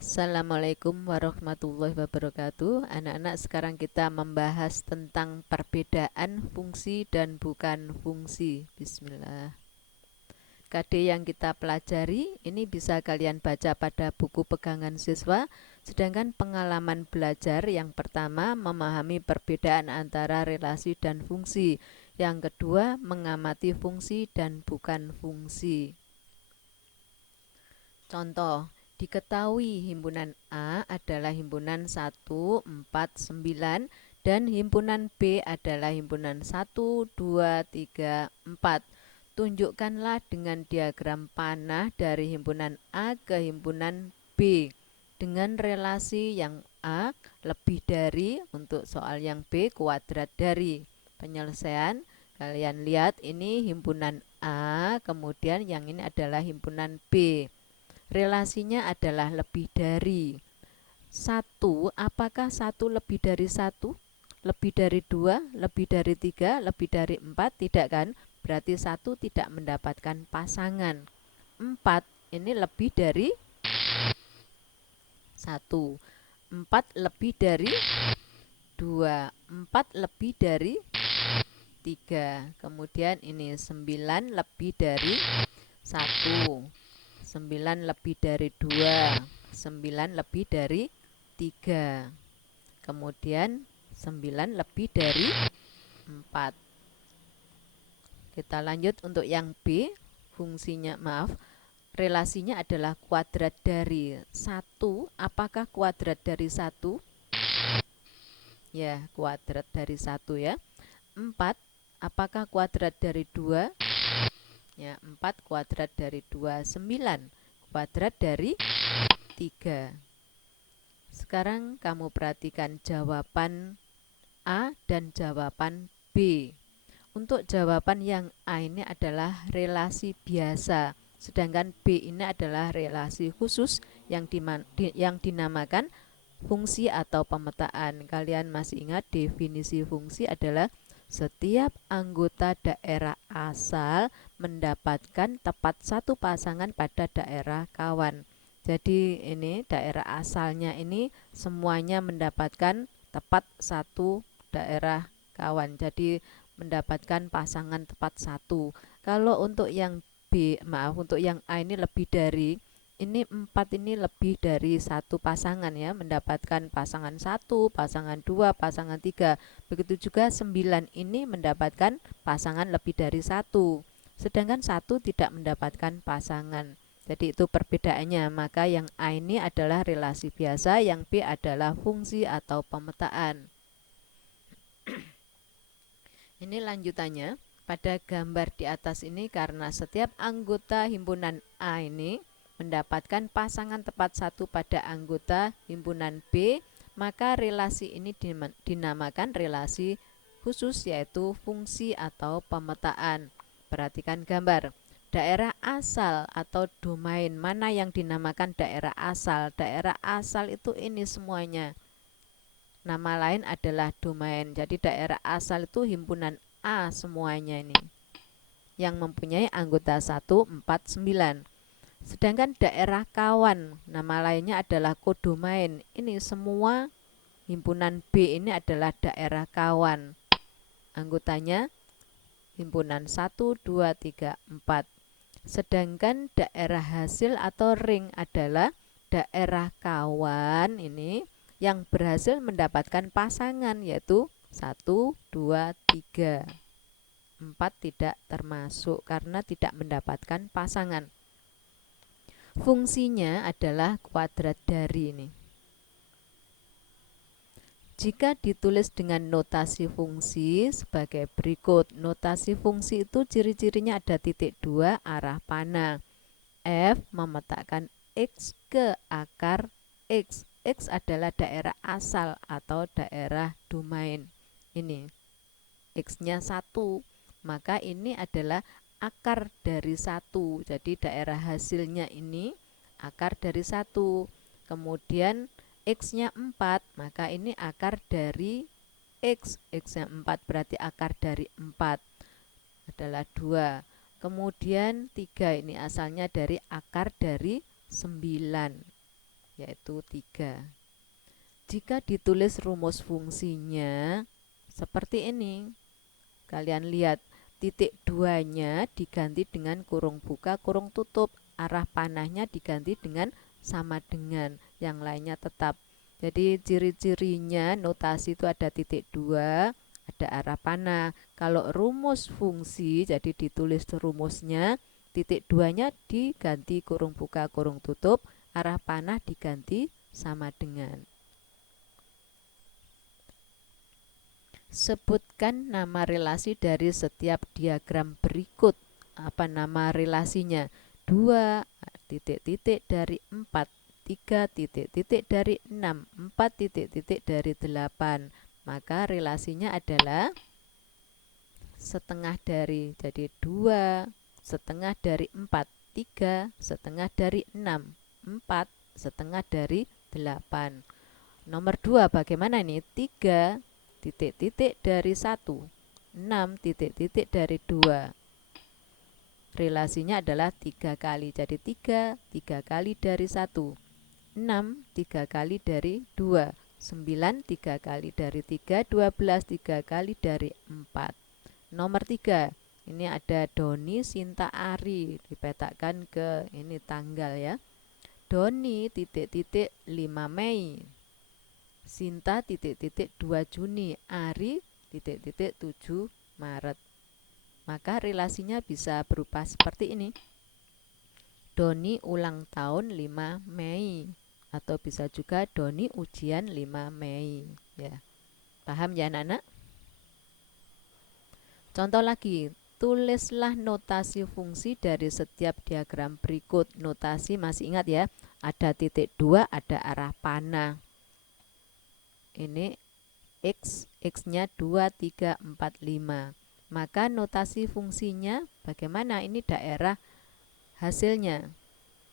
Assalamualaikum warahmatullahi wabarakatuh. Anak-anak, sekarang kita membahas tentang perbedaan fungsi dan bukan fungsi. Bismillah. KD yang kita pelajari ini bisa kalian baca pada buku pegangan siswa. Sedangkan pengalaman belajar yang pertama memahami perbedaan antara relasi dan fungsi. Yang kedua mengamati fungsi dan bukan fungsi. Contoh, diketahui himpunan A adalah himpunan 1, 4, 9 dan himpunan B adalah himpunan 1, 2, 3, 4. Tunjukkanlah dengan diagram panah dari himpunan A ke himpunan B dengan relasi yang A lebih dari, untuk soal yang B kuadrat dari. Penyelesaian, kalian lihat ini himpunan A, kemudian yang ini adalah himpunan B. Relasinya adalah lebih dari satu. Apakah satu lebih dari satu? Lebih dari dua? Lebih dari tiga? Lebih dari empat? Tidak kan? Berarti satu tidak mendapatkan pasangan. Empat ini lebih dari satu. Empat lebih dari dua. Empat lebih dari tiga. Kemudian ini 9 lebih dari satu. 9 lebih dari 2, 9 lebih dari 3. Kemudian 9 lebih dari 4. Kita lanjut untuk yang B. Fungsinya, relasinya adalah kuadrat dari 1. Apakah kuadrat dari 1? Ya, kuadrat dari 1 ya. 4. Apakah kuadrat dari 2? Ya, 4 kuadrat dari 2. 9 kuadrat dari 3. Sekarang kamu perhatikan jawaban A dan jawaban B. Untuk jawaban yang A ini adalah relasi biasa, sedangkan B ini adalah relasi khusus yang dinamakan fungsi atau pemetaan. Kalian masih ingat definisi fungsi adalah setiap anggota daerah asal mendapatkan tepat satu pasangan pada daerah kawan. Jadi ini daerah asalnya ini semuanya mendapatkan tepat satu daerah kawan. Jadi mendapatkan pasangan tepat satu. Kalau untuk yang untuk yang A ini lebih dari, ini 4 ini lebih dari satu pasangan ya, mendapatkan pasangan 1, pasangan 2, pasangan 3. Begitu juga 9 ini mendapatkan pasangan lebih dari satu. Sedangkan 1 tidak mendapatkan pasangan. Jadi itu perbedaannya. Maka yang A ini adalah relasi biasa, yang B adalah fungsi atau pemetaan. Ini lanjutannya. Pada gambar di atas ini, karena setiap anggota himpunan A ini mendapatkan pasangan tepat satu pada anggota himpunan B, maka relasi ini dinamakan relasi khusus, yaitu fungsi atau pemetaan. Perhatikan gambar. Daerah asal atau domain, mana yang dinamakan daerah asal? Daerah asal itu ini semuanya. Nama lain adalah domain. Jadi daerah asal itu himpunan A semuanya ini, yang mempunyai anggota 1, 4, 9. Sedangkan daerah kawan, nama lainnya adalah kodomain. Ini semua himpunan B ini adalah daerah kawan. Anggotanya himpunan 1, 2, 3, 4. Sedangkan daerah hasil atau ring adalah daerah kawan ini yang berhasil mendapatkan pasangan, yaitu 1, 2, 3. 4 tidak termasuk karena tidak mendapatkan pasangan. Fungsinya adalah kuadrat dari ini. Jika ditulis dengan notasi fungsi sebagai berikut. Notasi fungsi itu ciri-cirinya ada titik 2 arah panah. F memetakan X ke akar X. X adalah daerah asal atau daerah domain. Ini X-nya 1, maka ini adalah akar dari 1. Jadi daerah hasilnya ini akar dari 1. Kemudian X-nya 4, maka ini akar dari X. X-nya 4 berarti akar dari 4 adalah 2. Kemudian 3 ini asalnya dari akar dari 9. yaitu 3. Jika ditulis rumus fungsinya seperti ini, kalian lihat titik 2-nya diganti dengan kurung buka, kurung tutup. Arah panahnya diganti dengan sama dengan, yang lainnya tetap. Jadi ciri-cirinya notasi itu ada titik 2, ada arah panah. Kalau rumus fungsi, jadi ditulis rumusnya, titik 2-nya diganti kurung buka, kurung tutup, arah panah diganti sama dengan. Sebutkan nama relasi dari setiap diagram berikut. Apa nama relasinya? 2 titik-titik dari 4, 3 titik-titik dari 6, 4 titik-titik dari 8. Maka relasinya adalah setengah dari. Jadi 2 setengah dari 4, 3 setengah dari 6, 4 setengah dari 8. Nomor 2 bagaimana nih? 3 titik-titik dari 1, 6 titik-titik dari 2. Relasinya adalah 3 kali. Jadi 3 kali dari 1, 6 3 kali dari 2, 9 3 kali dari 3, 12 3 kali dari 4. Nomor 3, ini ada Doni, Sinta, Ari, dipetakan ke ini tanggal ya. Doni titik-titik 5 Mei, Sinta titik-titik 2 Juni, Ari titik-titik 7 Maret. Maka relasinya bisa berupa seperti ini. Doni ulang tahun 5 Mei, atau bisa juga Doni ujian 5 Mei ya. Paham ya anak-anak? Contoh lagi, tulislah notasi fungsi dari setiap diagram berikut. Notasi masih ingat ya, ada titik 2, ada arah panah. Ini X-nya 2, 3, 4, 5. Maka notasi fungsinya bagaimana? Ini daerah hasilnya.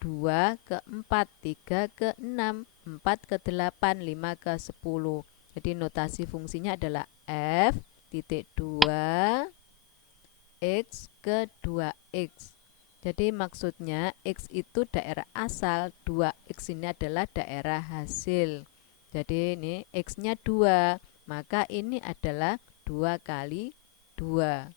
2 ke 4, 3 ke 6, 4 ke 8, 5 ke 10. Jadi notasi fungsinya adalah F titik 2 X ke 2X. Jadi maksudnya X itu daerah asal, 2X ini adalah daerah hasil. Jadi ini X-nya 2, maka ini adalah 2 kali 2.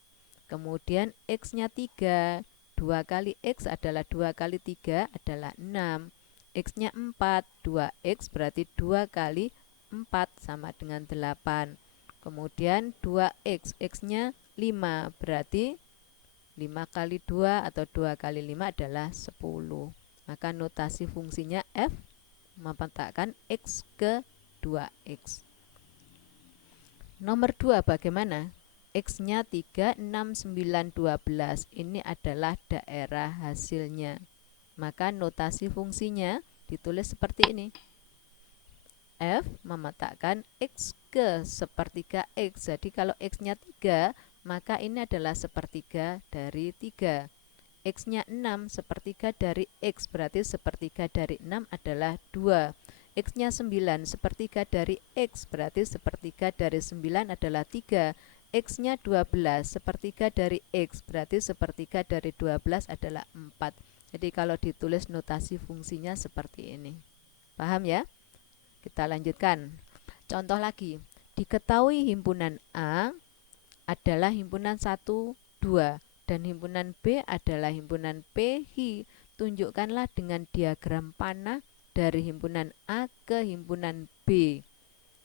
Kemudian X-nya 3, 2 kali X adalah 2 kali 3 adalah 6. X-nya 4, 2X berarti 2 kali 4 sama dengan 8. Kemudian 2X, X-nya 5, berarti 5 kali 2 atau 2 kali 5 adalah 10. Maka notasi fungsinya F memetakan X ke 2X. Nomor 2 bagaimana? X-nya 3, 6, 9, 12. Ini adalah daerah hasilnya. Maka notasi fungsinya ditulis seperti ini. F memetakan X ke sepertiga X. Jadi kalau X-nya 3, maka ini adalah sepertiga dari 3. X-nya 6, sepertiga dari X, berarti sepertiga dari 6 adalah 2. X-nya 9, sepertiga dari X, berarti sepertiga dari 9 adalah 3. X-nya 12, sepertiga dari X, berarti sepertiga dari 12 adalah 4. Jadi kalau ditulis notasi fungsinya seperti ini. Paham ya? Kita lanjutkan. Contoh lagi. Diketahui himpunan A adalah himpunan 1, 2. Dan himpunan B adalah himpunan P, Hi. Tunjukkanlah dengan diagram panah dari himpunan A ke himpunan B.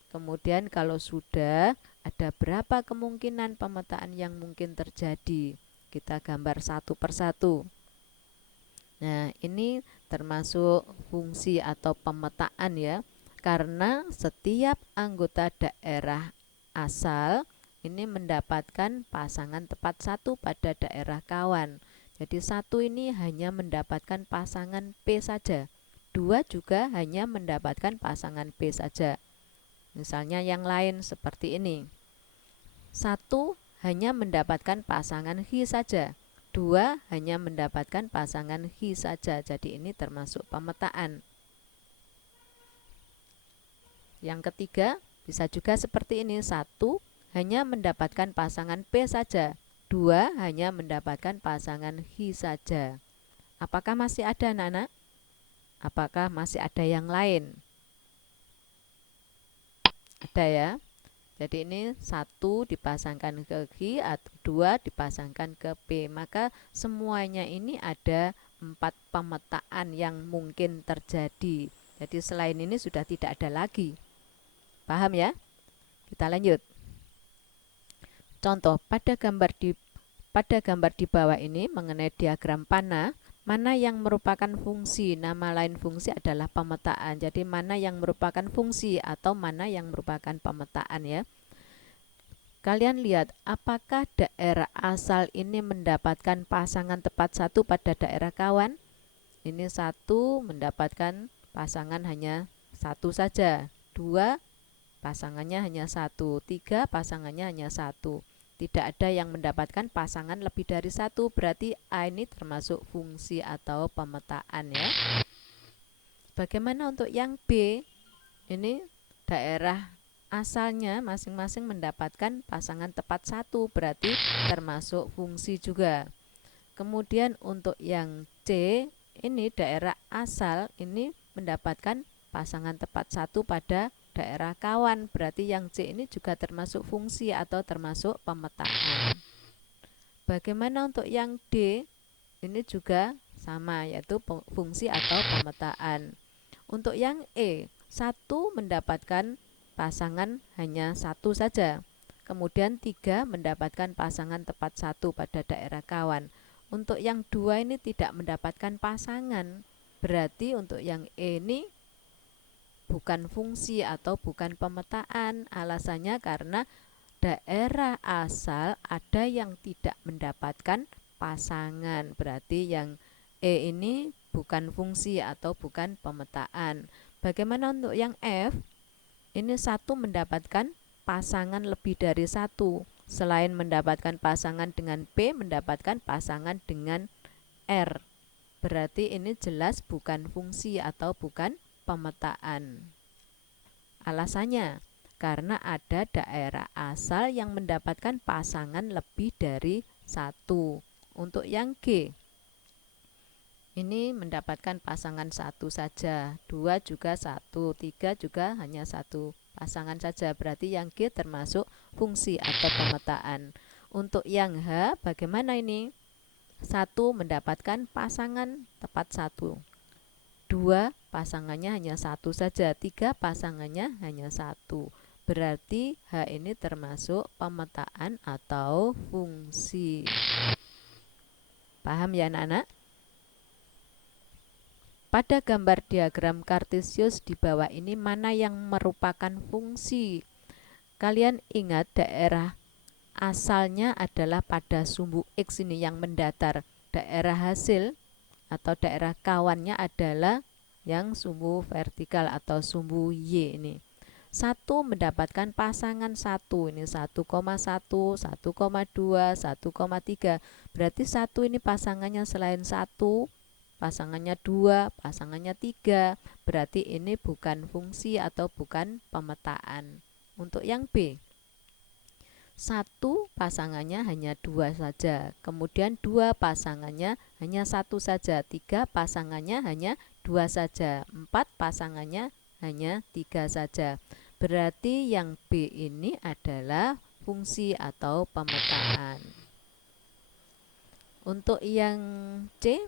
Kemudian kalau sudah, ada berapa kemungkinan pemetaan yang mungkin terjadi? Kita gambar satu persatu. Nah, ini termasuk fungsi atau pemetaan ya. Karena setiap anggota daerah asal ini mendapatkan pasangan tepat 1 pada daerah kawan. Jadi 1 ini hanya mendapatkan pasangan P saja. 2 juga hanya mendapatkan pasangan P saja. Misalnya yang lain seperti ini. 1 hanya mendapatkan pasangan Hi saja. 2 hanya mendapatkan pasangan Hi saja. Jadi ini termasuk pemetaan. Yang ketiga bisa juga seperti ini. 1 hanya mendapatkan pasangan P saja. 2 hanya mendapatkan pasangan Hi saja. Apakah masih ada anak-anak? apakah masih ada yang lain? Ada ya. Jadi ini 1 dipasangkan ke Q atau 2 dipasangkan ke P. Maka semuanya ini ada 4 pemetaan yang mungkin terjadi. Jadi selain ini sudah tidak ada lagi. Paham ya? Kita lanjut. Contoh, pada gambar di bawah ini mengenai diagram panah, mana yang merupakan fungsi? Nama lain fungsi adalah pemetaan. Jadi mana yang merupakan fungsi atau mana yang merupakan pemetaan ya. Kalian lihat, apakah daerah asal ini mendapatkan pasangan tepat 1 pada daerah kawan? Ini 1 mendapatkan pasangan hanya 1 saja. 2 pasangannya hanya 1. 3 pasangannya hanya 1. Tidak ada yang mendapatkan pasangan lebih dari 1, berarti A ini termasuk fungsi atau pemetaan ya. Bagaimana untuk yang B? Ini daerah asalnya masing-masing mendapatkan pasangan tepat 1, berarti termasuk fungsi juga. Kemudian untuk yang C, ini daerah asal ini mendapatkan pasangan tepat 1 pada daerah kawan, berarti yang C ini juga termasuk fungsi atau termasuk pemetaan. Bagaimana untuk yang D? Ini juga sama, yaitu fungsi atau pemetaan. Untuk yang E, 1 mendapatkan pasangan hanya 1 saja. Kemudian 3 mendapatkan pasangan tepat 1 pada daerah kawan. Untuk yang 2 ini tidak mendapatkan pasangan. Berarti untuk yang E ini bukan fungsi atau bukan pemetaan. Alasannya karena daerah asal ada yang tidak mendapatkan pasangan. Berarti yang E ini bukan fungsi atau bukan pemetaan. Bagaimana untuk yang F? Ini 1 mendapatkan pasangan lebih dari 1. Selain mendapatkan pasangan dengan P, mendapatkan pasangan dengan R. Berarti ini jelas bukan fungsi atau bukan pemetaan. Alasannya, karena ada daerah asal yang mendapatkan pasangan lebih dari 1. Untuk yang G, ini mendapatkan pasangan 1 saja, 2 juga 1, 3 juga hanya 1 pasangan saja. Berarti yang G termasuk fungsi atau pemetaan. Untuk yang H, bagaimana ini? 1 mendapatkan pasangan tepat 1. 2 pasangannya hanya 1 saja, 3 pasangannya hanya 1. Berarti H ini termasuk pemetaan atau fungsi. Paham ya anak-anak? Pada gambar diagram kartesius di bawah ini mana yang merupakan fungsi? Kalian ingat daerah asalnya adalah pada sumbu X ini yang mendatar. Daerah hasil atau daerah kawannya adalah yang sumbu vertikal atau sumbu Y ini. 1 mendapatkan pasangan 1, ini 1,1, 1,2, 1,3. Berarti 1 ini pasangannya selain 1, pasangannya 2, pasangannya 3. Berarti ini bukan fungsi atau bukan pemetaan. Untuk yang B, 1 pasangannya hanya 2 saja. Kemudian 2 pasangannya hanya 1 saja. 3 pasangannya hanya 2 saja. 4 pasangannya hanya 3 saja. Berarti yang B ini adalah fungsi atau pemetaan. Untuk yang C,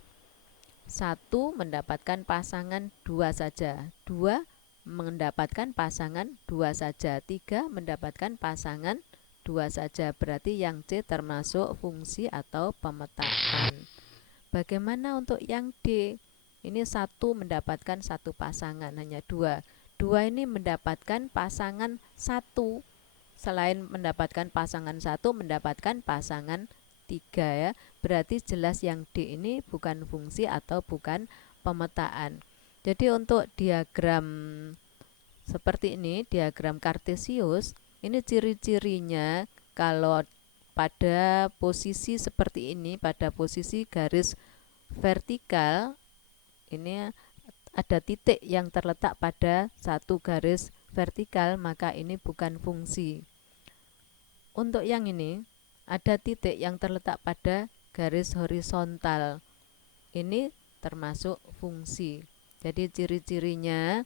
1 mendapatkan pasangan 2 saja. 2 mendapatkan pasangan 2 saja. 3 mendapatkan pasangan 2 saja. Berarti yang C termasuk fungsi atau pemetaan. Bagaimana untuk yang D? Ini 1 mendapatkan 1 pasangan, hanya 2. 2 ini mendapatkan pasangan 1. Selain mendapatkan pasangan 1, mendapatkan pasangan 3 ya. Berarti jelas yang D ini bukan fungsi atau bukan pemetaan. Jadi untuk diagram seperti ini, diagram kartesius, ini ciri-cirinya kalau pada posisi seperti ini, pada posisi garis vertikal, ini ada titik yang terletak pada satu garis vertikal, maka ini bukan fungsi. Untuk yang ini, ada titik yang terletak pada garis horizontal, ini termasuk fungsi. Jadi ciri-cirinya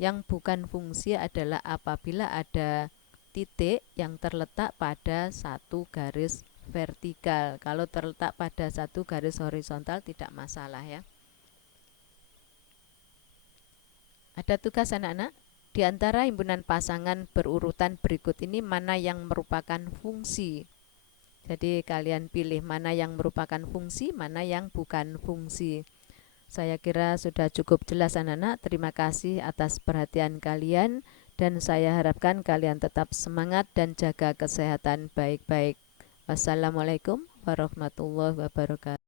yang bukan fungsi adalah apabila ada titik yang terletak pada satu garis vertikal. Kalau terletak pada satu garis horizontal tidak masalah ya. Ada tugas anak-anak. Di antara himpunan pasangan berurutan berikut ini mana yang merupakan fungsi? Jadi kalian pilih mana yang merupakan fungsi, mana yang bukan fungsi. Saya kira sudah cukup jelas anak-anak. Terima kasih atas perhatian kalian dan saya harapkan kalian tetap semangat dan jaga kesehatan baik-baik. Wassalamualaikum warahmatullahi wabarakatuh.